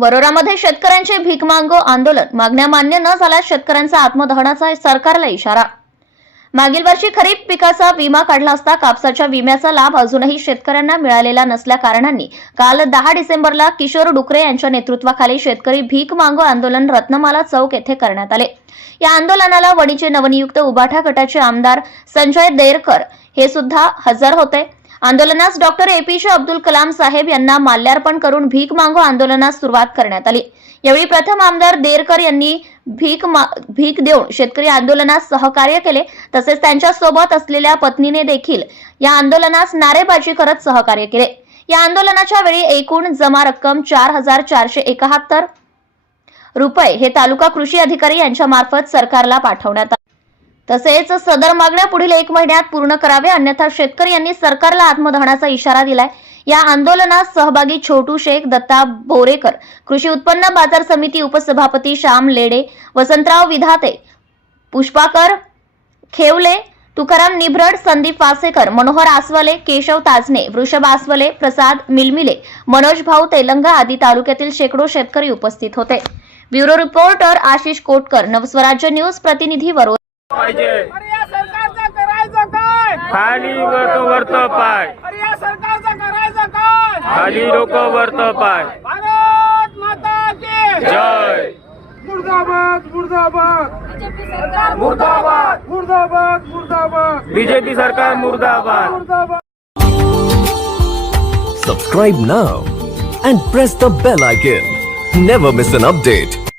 वरोरामध्ये शेतकऱ्यांचे भीक आंदोलन. मागण्या मान्य न झाल्यास शेतकऱ्यांचा आत्मदहनाचा सरकारला इशारा. मागील वर्षी खरीप पिकाचा विमा काढला असता कापसाच्या विम्याचा लाभ अजूनही शेतकऱ्यांना मिळालेला नसल्या कारणांनी काल दहा डिसेंबरला किशोर डुकरे यांच्या नेतृत्वाखाली शेतकरी भीक मागो आंदोलन रत्नमाला चौक येथे करण्यात आले. या आंदोलनाला वणीचे नवनियुक्त उबाठा गटाचे आमदार संजय देरकर हे सुद्धा हजर होते. आंदोलनास डॉक्टर एपीजे अब्दुल कलाम साहेब यांना माल्यार्पण करून भीक मागो आंदोलनास सुरुवात करण्यात आली. यावेळी प्रथम आमदार देरकर यांनी भीक भीक देऊन शेतकरी आंदोलनास सहकार्य केले. तसेच त्यांच्यासोबत असलेल्या पत्नीने देखील या आंदोलनास नारेबाजी करत सहकार्य केले. या आंदोलनाच्या वेळी एकूण जमा रक्कम चार हजार चारशे एकाहत्तर रुपये हे तालुका कृषी अधिकारी यांच्या मार्फत सरकारला पाठवण्यात आले तसेच सदर मागण्या पुढील एक महिन्यात पूर्ण करावे अन्यथा शेतकरी यांनी सरकारला आत्मदहनाचा इशारा दिलाय. या आंदोलनात सहभागी छोटू शेख दत्ता बोरेकर कृषी उत्पन्न बाजार समिती उपसभापती श्याम लेडे वसंतराव विधाते पुष्पाकर खेवले तुकाराम निभ्रड संदीप वासेकर मनोहर आसवले केशव ताजने वृषभ आसवले प्रसाद मिलमिले मनोज भाऊ तेलंगा आदी तालुक्यातील शेकडो शेतकरी उपस्थित होते. Bureau reporter Ashish Kotkar Navswarajya news प्रतिनिधी वरो पाहिजे. अरे या सरकारचं करायचं काय? खाली लोक वरत पाय. अरे या सरकारचं करायचं काय? खाली लोक वरत पाय. भारत माता की जय. मुर्दाबाद मुर्दाबाद. सरकार मुर्दाबाद. मुर्दाबाद मुर्दाबाद. बीजेपी सरकार मुर्दाबाद. मुर्दाबाद. Subscribe now and press the bell icon. Never miss an update.